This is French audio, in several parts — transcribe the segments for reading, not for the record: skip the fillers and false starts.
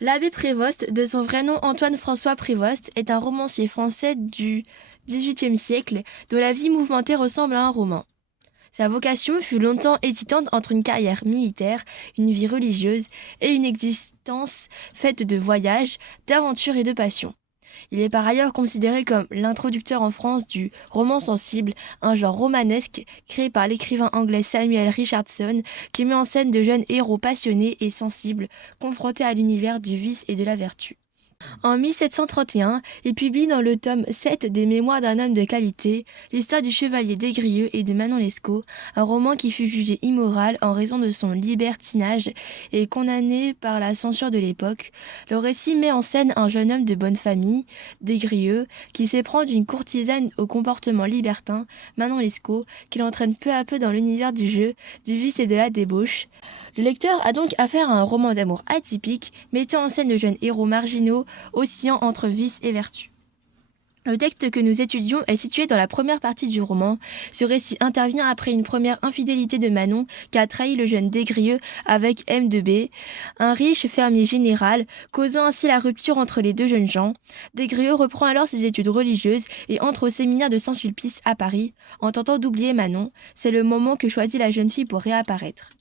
L'abbé Prévost, de son vrai nom Antoine-François Prévost, est un romancier français du XVIIIe siècle dont la vie mouvementée ressemble à un roman. Sa vocation fut longtemps hésitante entre une carrière militaire, une vie religieuse et une existence faite de voyages, d'aventures et de passion. Il est par ailleurs considéré comme l'introducteur en France du roman sensible, un genre romanesque créé par l'écrivain anglais Samuel Richardson qui met en scène de jeunes héros passionnés et sensibles confrontés à l'univers du vice et de la vertu. En 1731, il publie dans le tome 7 des Mémoires d'un homme de qualité l'histoire du chevalier Des-Grieux et de Manon Lescaut, un roman qui fut jugé immoral en raison de son libertinage et condamné par la censure de l'époque. Le récit met en scène un jeune homme de bonne famille, Des-Grieux, qui s'éprend d'une courtisane au comportement libertin, Manon Lescaut, qui l'entraîne peu à peu dans l'univers du jeu, du vice et de la débauche. Le lecteur a donc affaire à un roman d'amour atypique, mettant en scène de jeunes héros marginaux oscillant entre vice et vertu. Le texte que nous étudions est situé dans la première partie du roman. Ce récit intervient après une première infidélité de Manon qui a trahi le jeune Des-Grieux avec M. de B, un riche fermier général, causant ainsi la rupture entre les deux jeunes gens. Des-Grieux reprend alors ses études religieuses et entre au séminaire de Saint-Sulpice à Paris, en tentant d'oublier Manon. C'est le moment que choisit la jeune fille pour réapparaître.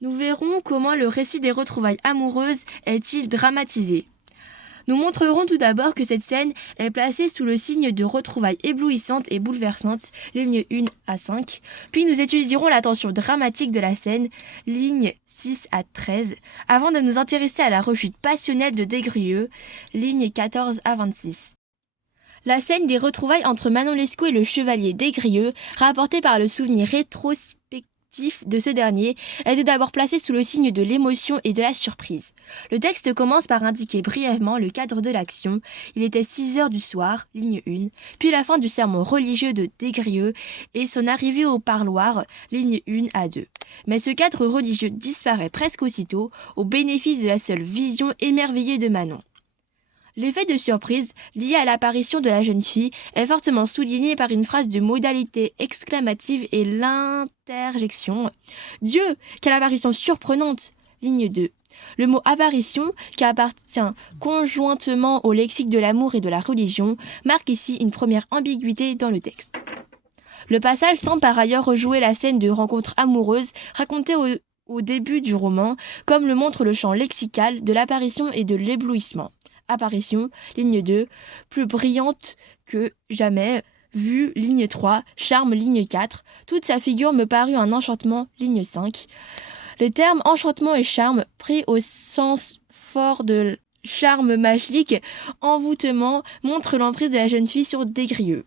Nous verrons comment le récit des retrouvailles amoureuses est-il dramatisé. Nous montrerons tout d'abord que cette scène est placée sous le signe de retrouvailles éblouissantes et bouleversantes, lignes 1 à 5, puis nous étudierons la tension dramatique de la scène, lignes 6 à 13, avant de nous intéresser à la rechute passionnelle de Des-Grieux, lignes 14 à 26. La scène des retrouvailles entre Manon Lescaut et le chevalier Des-Grieux, rapportée par le souvenir rétrospectif de ce dernier, est tout d'abord placé sous le signe de l'émotion et de la surprise. Le texte commence par indiquer brièvement le cadre de l'action. Il était 6 heures du soir, ligne 1, puis la fin du sermon religieux de Des-Grieux et son arrivée au parloir, ligne 1 à 2. Mais ce cadre religieux disparaît presque aussitôt, au bénéfice de la seule vision émerveillée de Manon. L'effet de surprise lié à l'apparition de la jeune fille est fortement souligné par une phrase de modalité exclamative et l'interjection « Dieu, quelle apparition surprenante !» Ligne 2. Le mot « apparition », qui appartient conjointement au lexique de l'amour et de la religion, marque ici une première ambiguïté dans le texte. Le passage semble par ailleurs rejouer la scène de rencontre amoureuse racontée au début du roman, comme le montre le champ lexical de l'apparition et de l'éblouissement. Apparition, ligne 2, plus brillante que jamais, vue, ligne 3, charme, ligne 4. Toute sa figure me parut un enchantement, ligne 5. Les termes enchantement et charme, pris au sens fort de charme magique, envoûtement, montrent l'emprise de la jeune fille sur Des-Grieux.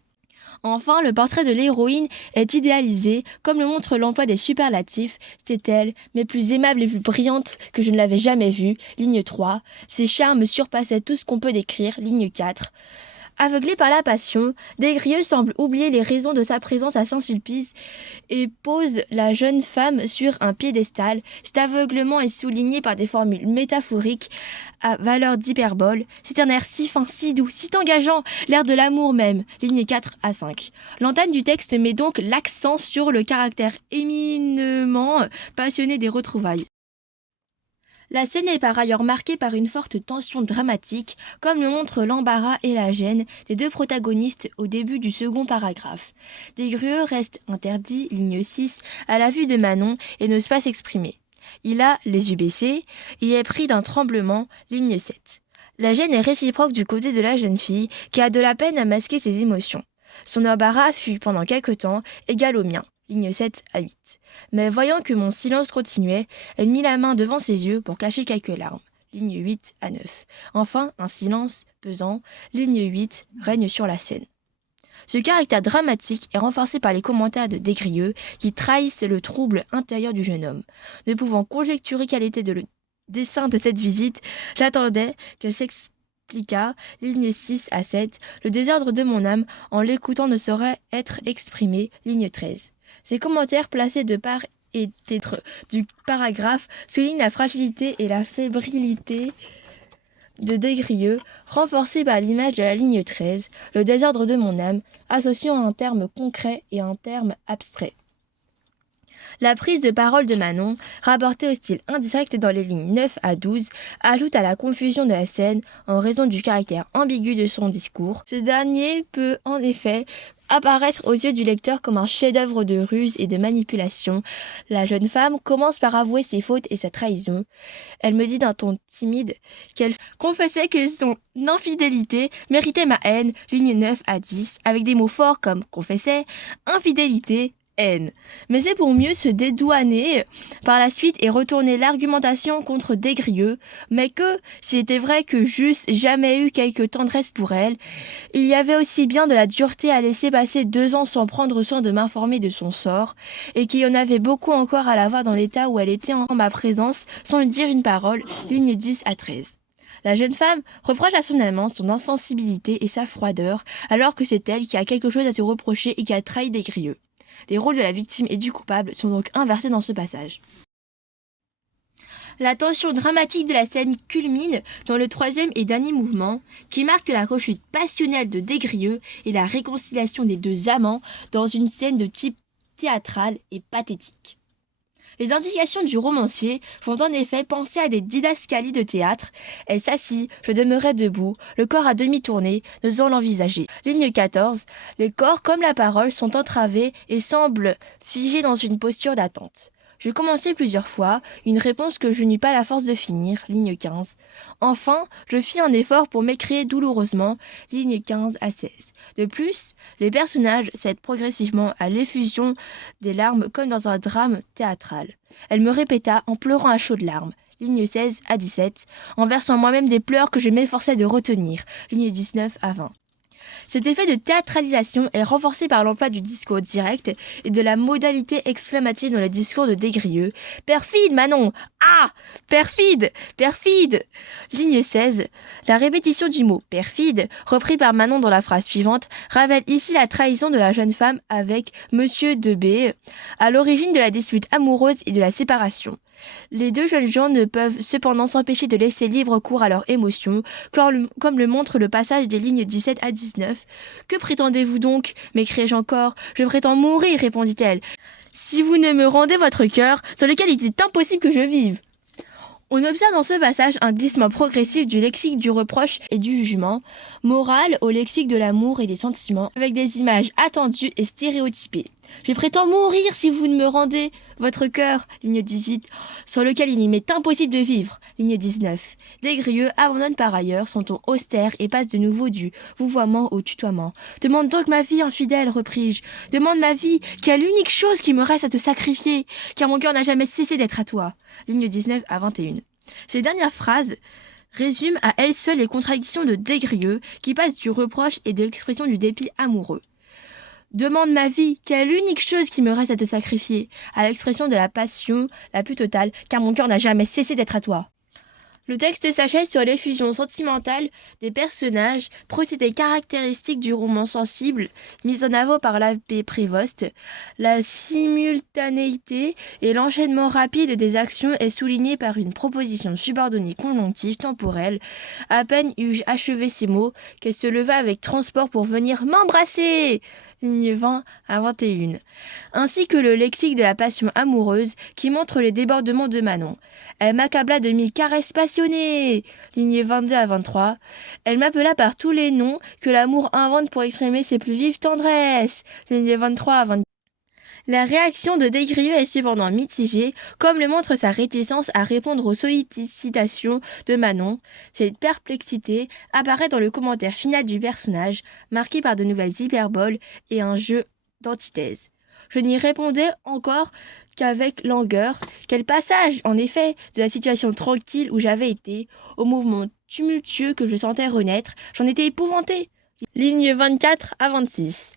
Enfin, le portrait de l'héroïne est idéalisé, comme le montre l'emploi des superlatifs. C'est elle, mais plus aimable et plus brillante que je ne l'avais jamais vue, ligne 3. Ses charmes surpassaient tout ce qu'on peut décrire, ligne 4. Aveuglé par la passion, Des-Grieux semble oublier les raisons de sa présence à Saint-Sulpice et pose la jeune femme sur un piédestal. Cet aveuglement est souligné par des formules métaphoriques à valeur d'hyperbole. C'est un air si fin, si doux, si engageant, l'air de l'amour même, lignes 4 à 5. L'entame du texte met donc l'accent sur le caractère éminemment passionné des retrouvailles. La scène est par ailleurs marquée par une forte tension dramatique, comme le montre l'embarras et la gêne des deux protagonistes au début du second paragraphe. Des-Grieux reste interdit, ligne 6, à la vue de Manon et n'ose pas s'exprimer. Il a les yeux baissés et est pris d'un tremblement, ligne 7. La gêne est réciproque du côté de la jeune fille qui a de la peine à masquer ses émotions. Son embarras fut pendant quelque temps égal au mien, ligne 7 à 8. Mais voyant que mon silence continuait, elle mit la main devant ses yeux pour cacher quelques larmes, ligne 8 à 9. Enfin, un silence pesant, ligne 8, règne sur la scène. Ce caractère dramatique est renforcé par les commentaires de Des-Grieux qui trahissent le trouble intérieur du jeune homme. Ne pouvant conjecturer quel était le dessein de cette visite, j'attendais qu'elle s'expliquât, ligne 6 à 7. Le désordre de mon âme, en l'écoutant, ne saurait être exprimé, ligne 13. Ces commentaires placés de part et d'autre du paragraphe soulignent la fragilité et la fébrilité de Des-Grieux, renforcés par l'image de la ligne 13, le désordre de mon âme, associant un terme concret et un terme abstrait. La prise de parole de Manon, rapportée au style indirect dans les lignes 9 à 12, ajoute à la confusion de la scène en raison du caractère ambigu de son discours. Ce dernier peut en effet apparaître aux yeux du lecteur comme un chef-d'œuvre de ruse et de manipulation. La jeune femme commence par avouer ses fautes et sa trahison. Elle me dit d'un ton timide qu'elle confessait que son infidélité méritait ma haine, lignes 9 à 10, avec des mots forts comme confessait, infidélité, haine. Mais c'est pour mieux se dédouaner par la suite et retourner l'argumentation contre Desgrieux, mais que, s'il était vrai que j'eusse jamais eu quelque tendresse pour elle, il y avait aussi bien de la dureté à laisser passer 2 ans sans prendre soin de m'informer de son sort, et qu'il y en avait beaucoup encore à la voir dans l'état où elle était en ma présence, sans lui dire une parole, lignes 10 à 13. La jeune femme reproche à son amant son insensibilité et sa froideur, alors que c'est elle qui a quelque chose à se reprocher et qui a trahi Desgrieux. Les rôles de la victime et du coupable sont donc inversés dans ce passage. La tension dramatique de la scène culmine dans le 3e et dernier mouvement, qui marque la rechute passionnelle de Desgrieux et la réconciliation des 2 amants dans une scène de type théâtral et pathétique. Les indications du romancier font en effet penser à des didascalies de théâtre. Elle s'assit, je demeurais debout, le corps à demi tourné, n'osant l'envisager. Ligne 14. Les corps comme la parole sont entravés et semblent figés dans une posture d'attente. Je commençai plusieurs fois, une réponse que je n'eus pas la force de finir, ligne 15. Enfin, je fis un effort pour m'écrier douloureusement, ligne 15 à 16. De plus, les personnages cèdent progressivement à l'effusion des larmes comme dans un drame théâtral. Elle me répéta en pleurant à chaudes larmes, ligne 16 à 17, en versant moi-même des pleurs que je m'efforçais de retenir, ligne 19 à 20. Cet effet de théâtralisation est renforcé par l'emploi du discours direct et de la modalité exclamative dans le discours de Desgrieux. « Perfide, Manon ! Ah ! Perfide ! Perfide !» Ligne 16. La répétition du mot « perfide » repris par Manon dans la phrase suivante révèle ici la trahison de la jeune femme avec Monsieur de B, à l'origine de la dispute amoureuse et de la séparation. Les 2 jeunes gens ne peuvent cependant s'empêcher de laisser libre cours à leurs émotions, comme le montre le passage des lignes 17 à 19. « Que prétendez-vous donc » m'écriai-je encore. « Je prétends mourir, répondit-elle, si vous ne me rendez votre cœur, sur lequel il est impossible que je vive. » On observe dans ce passage un glissement progressif du lexique du reproche et du jugement, moral au lexique de l'amour et des sentiments, avec des images attendues et stéréotypées. Je prétends mourir si vous ne me rendez votre cœur, ligne 18, sur lequel il m'est impossible de vivre, ligne 19. Desgrieux abandonne par ailleurs son ton austère et passe de nouveau du vouvoiement au tutoiement. Demande donc ma vie, infidèle, repris-je. Demande ma vie, qui est l'unique chose qui me reste à te sacrifier, car mon cœur n'a jamais cessé d'être à toi. Ligne 19 à 21. Ces dernières phrases résument à elles seules les contradictions de Desgrieux, qui passe du reproche et de l'expression du dépit amoureux. Demande ma vie, quelle est l'unique chose qui me reste à te sacrifier, à l'expression de la passion la plus totale, car mon cœur n'a jamais cessé d'être à toi. Le texte s'achève sur l'effusion sentimentale des personnages, procédé caractéristique du roman sensible, mis en avant par l'abbé Prévost. La simultanéité et l'enchaînement rapide des actions est souligné par une proposition subordonnée conjonctive temporelle. À peine eus-je achevé ces mots qu'elle se leva avec transport pour venir m'embrasser, ligne 20 à 21, ainsi que le lexique de la passion amoureuse qui montre les débordements de Manon. Elle m'accabla de 1000 caresses passionnées, ligne 22 à 23. Elle m'appela par tous les noms que l'amour invente pour exprimer ses plus vives tendresses, ligne 23 à 24. La réaction de Desgrieux est cependant mitigée, comme le montre sa réticence à répondre aux sollicitations de Manon. Cette perplexité apparaît dans le commentaire final du personnage, marqué par de nouvelles hyperboles et un jeu d'antithèse. Je n'y répondais encore qu'avec langueur. Quel passage, en effet, de la situation tranquille où j'avais été, au mouvement tumultueux que je sentais renaître, j'en étais épouvantée. Ligne 24 à 26.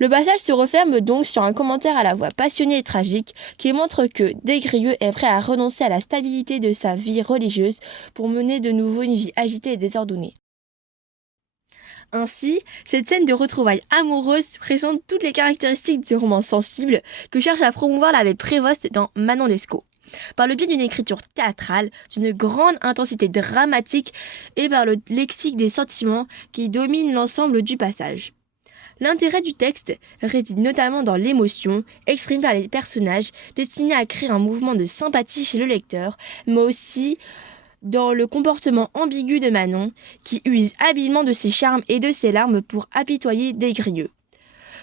Le passage se referme donc sur un commentaire à la voix passionnée et tragique qui montre que Desgrieux est prêt à renoncer à la stabilité de sa vie religieuse pour mener de nouveau une vie agitée et désordonnée. Ainsi, cette scène de retrouvailles amoureuses présente toutes les caractéristiques du roman sensible que cherche à promouvoir l'abbé Prévost dans Manon Lescaut, par le biais d'une écriture théâtrale, d'une grande intensité dramatique et par le lexique des sentiments qui domine l'ensemble du passage. L'intérêt du texte réside notamment dans l'émotion exprimée par les personnages, destinée à créer un mouvement de sympathie chez le lecteur, mais aussi dans le comportement ambigu de Manon, qui use habilement de ses charmes et de ses larmes pour apitoyer des grieux.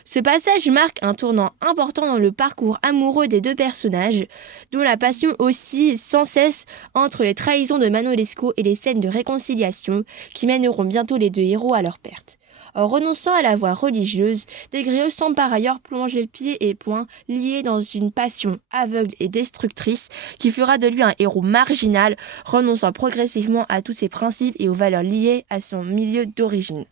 Ce passage marque un tournant important dans le parcours amoureux des deux personnages, dont la passion oscille sans cesse entre les trahisons de Manon Lescaut et les scènes de réconciliation qui mèneront bientôt les deux héros à leur perte. En renonçant à la voie religieuse, des Grieux semble par ailleurs plonger pieds et poings liés dans une passion aveugle et destructrice qui fera de lui un héros marginal, renonçant progressivement à tous ses principes et aux valeurs liées à son milieu d'origine.